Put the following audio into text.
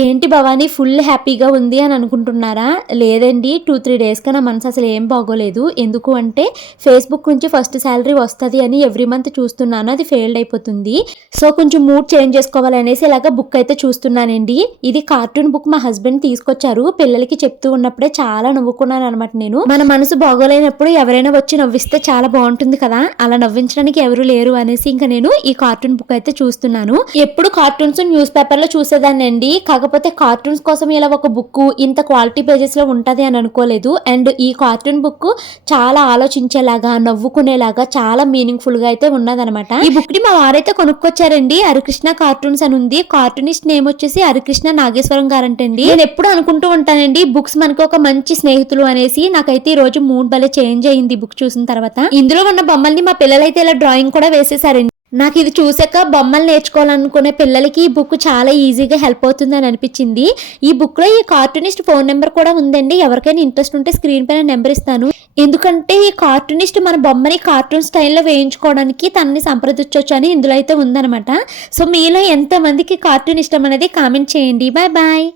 ఏంటి భవానీ ఫుల్ హ్యాపీగా ఉంది అని అనుకుంటున్నారా? లేదండి టూ త్రీ డేస్గా నా మనసు అసలు ఏం బాగోలేదు. ఎందుకు అంటే ఫేస్బుక్ నుంచి ఫస్ట్ శాలరీ వస్తుంది అని ఎవ్రీ మంత్ చూస్తున్నాను అది ఫెయిల్డ్ అయిపోతుంది. సో కొంచెం మూడ్ చేంజ్ చేసుకోవాలనేసి ఇలాగ బుక్ అయితే చూస్తున్నానండి. ఇది కార్టూన్ బుక్ మా హస్బెండ్ తీసుకొచ్చారు. పిల్లలకి చెప్తూ ఉన్నప్పుడే చాలా నవ్వుకున్నాను అనమాట నేను. మన మనసు బాగోలేనప్పుడు ఎవరైనా వచ్చి నవ్విస్తే చాలా బాగుంటుంది కదా? అలా నవ్వించడానికి ఎవరు లేరు అనేసి ఇంకా నేను ఈ కార్టూన్ బుక్ అయితే చూస్తున్నాను. ఎప్పుడు కార్టూన్స్ న్యూస్ పేపర్లో చూసేదాన్ని అండి కాకపోతే కార్టూన్స్ కోసం ఇలా ఒక బుక్ ఇంత క్వాలిటీ పేజెస్లో లో అని అనుకోలేదు. అండ్ ఈ కార్టూన్ బుక్ చాలా ఆలోచించేలాగా నవ్వుకునేలాగా చాలా మీనింగ్ఫుల్గా అయితే ఉన్నదనమాట. ఈ బుక్ని మా వారైతే కొనుక్కొచ్చారండి. హరికృష్ణ కార్టూన్స్ అని ఉంది. కార్టూనిస్ట్ నేమ్ వచ్చేసి హరికృష్ణ నాగేశ్వరం గారంటండి. నేను ఎప్పుడు అనుకుంటూ ఉంటానండి బుక్స్ మనకు ఒక మంచి స్నేహితులు అనేసి. నాకైతే ఈ రోజు మూడ్ భలే చేంజ్ అయింది బుక్ చూసిన తర్వాత. ఇందులో ఉన్న బొమ్మల్ని మా పిల్లలైతే ఇలా డ్రాయింగ్ కూడా వేసేసారండి. నాకు ఇది చూసాక బొమ్మలు నేర్చుకోవాలనుకునే పిల్లలకి ఈ బుక్ చాలా ఈజీగా హెల్ప్ అవుతుంది అని అనిపించింది. ఈ బుక్లో ఈ కార్టూనిస్ట్ ఫోన్ నెంబర్ కూడా ఉందండి. ఎవరికైనా ఇంట్రెస్ట్ ఉంటే స్క్రీన్ పైన నెంబర్ ఇస్తాను. ఎందుకంటే ఈ కార్టూనిస్ట్ మన బొమ్మని కార్టూన్ స్టైల్లో వేయించుకోవడానికి తనని సంప్రదించవచ్చు అని ఇందులో అయితే ఉందన్నమాట. సో మీలో ఎంతమందికి కార్టూన్ ఇష్టం అనేది కామెంట్ చేయండి. Bye bye